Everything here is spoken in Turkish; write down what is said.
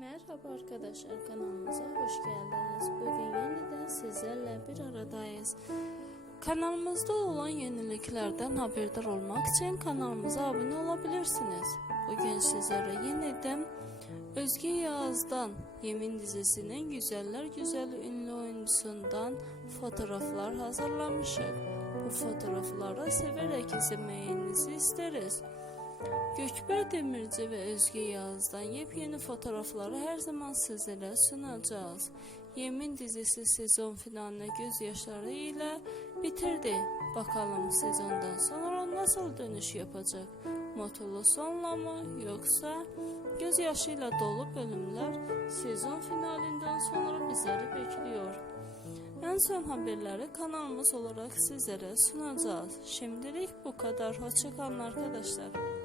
Merhaba arkadaşlar kanalımıza hoş geldiniz. Bugün yeniden sizlerle bir aradayız. Kanalımızda olan yeniliklerden haberdar olmak için kanalımıza abone olabilirsiniz. Bugün sizlere yeniden Özge Yağız'dan Yemin dizisinin Güzeller Güzeli ünlü oyuncusundan fotoğraflar hazırlamışız. Bu fotoğrafları severek izlemenizi isteriz. Gökber Demirci ve Özge Yağız'dan yepyeni fotoğrafları her zaman sizlere sunacağız. Yemin dizisi sezon finaline gözyaşları ile bitirdi. Bakalım sezondan sonra nasıl dönüş yapacak? Mutlu sonla mı yoksa gözyaşıyla dolu bölümler sezon finalinden sonra bizleri bekliyor. En son haberleri kanalımız olarak sizlere sunacağız. Şimdilik bu kadar. Hoşçakalın arkadaşlar.